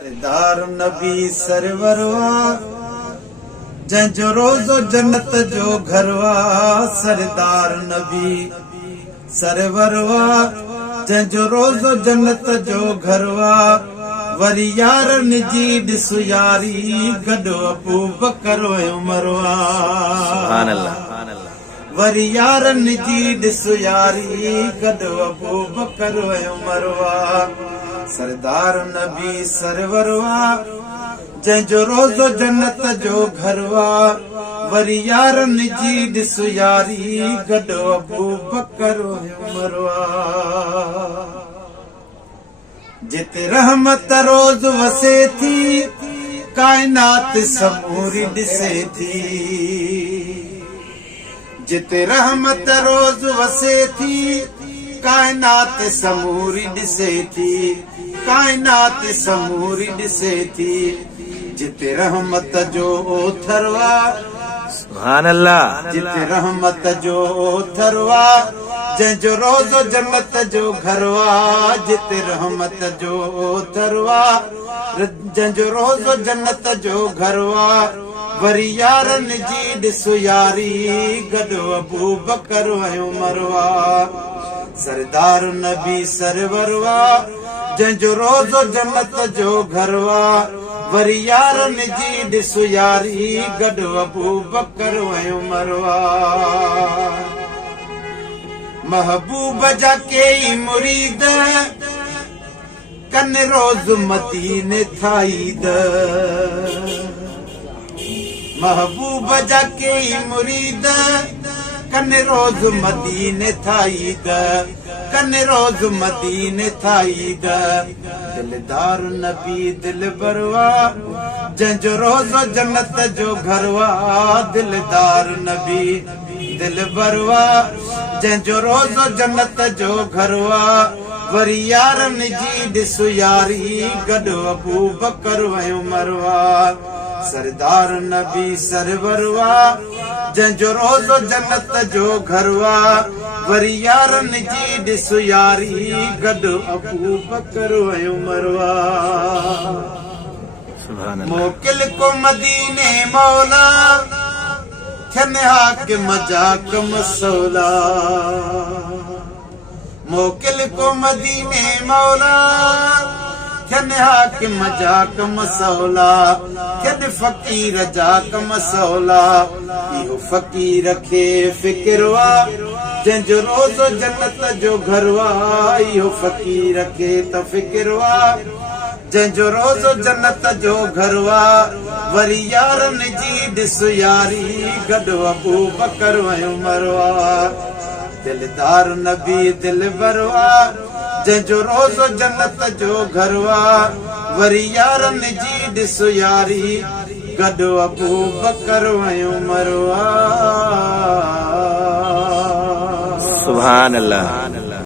सरदार नबी सरवरवा जंहिंजो रोज़ो जन्नत जो घरवा। सरदार नबी सरवरवा जंहिंजो रोज़ो जन्नत जो घरवा। वरी यारनि जी ॾिस यारी गॾु अबू बकर उमरवा। वरी यारनि जी ॾिस यारी गॾु अबू बकर उमरवा। सरदार नबी सरवरवा जंहिंजो रोज़ो जन्नत जो घरवा। वरी यारनि जी ॾिस यारी गॾु अबू बकर उमरवा। जिते रहमत रोज़ वसे थी काइनात समूरी ॾिसे थी। जिते रहमत रोज़ वसे थी काइनात समूरी ॾिसे थी। काइनात समूरी ॾिसे थी। जिते रहमत जो ओथरवा सुभान अल्लाह। जिते रहमत जो ओथरवा जंहिंजो रोज़ो जन्नत जो घरवा। जिते रहमत जो ओथरवा जंहिंजो रोज़ो जन्नत जो घरवा। वरी यारनि जी ॾिस यारी गॾु अबू बकर उमरवा। सरदार नबी सरवरवा जंहिंजो रोज़ो जन्नत जो घरवा। वरी यारनि जी ॾिस यारी गॾु अबू बकर उमरवा। महबूब जा कई मुरीद कन रोज़ मदीने थाईद। महबूब जा कई मुरीद कन रोज़ मदीने थाईद। कन रोज़ मदीने थाईद। दिलदार नबी दिल बरवा जंहिंजो रोज़ो जन्नत जो घरवा। दिलदार नबी दिल बरवा जंहिंजो रोज़ो जन्नत जो घरवा। वरी यारनि जी ॾिस यारी गॾु अबू बकर उमरवा। सरदार नबी सरवरवा जंहिंजो रोज़ो जन्नत जो घरवा। वरी यारनि जी ॾिस यारी गॾु अबू बकर उमरवा। मोकिल को मदीने मौला थियनि हाकिम जा कम सवला। मोकिल को मदीने मौला थियनि हाकिम जा कम सवला। थियनि फ़क़ीर जा कम सवला। इहो फ़क़ीर खे फ़िकिरवा जंहिंजो रोज़ो जन्नत जो घरवा। इहो फ़क़ीर खे त फ़िकिरवा जंहिंजो रोज़ो जन्नत जो घरवा। वरी यारनि जी ॾिस यारी गॾु अबू बकर उमरवा। दिलदार नबी दिल बरवा जंहिंजो रोज़ो जन्नत जो घरवा। वरी यारनि जी ॾिस यारी गॾु अबू बकर उमरवा। सुभान अल्लाह।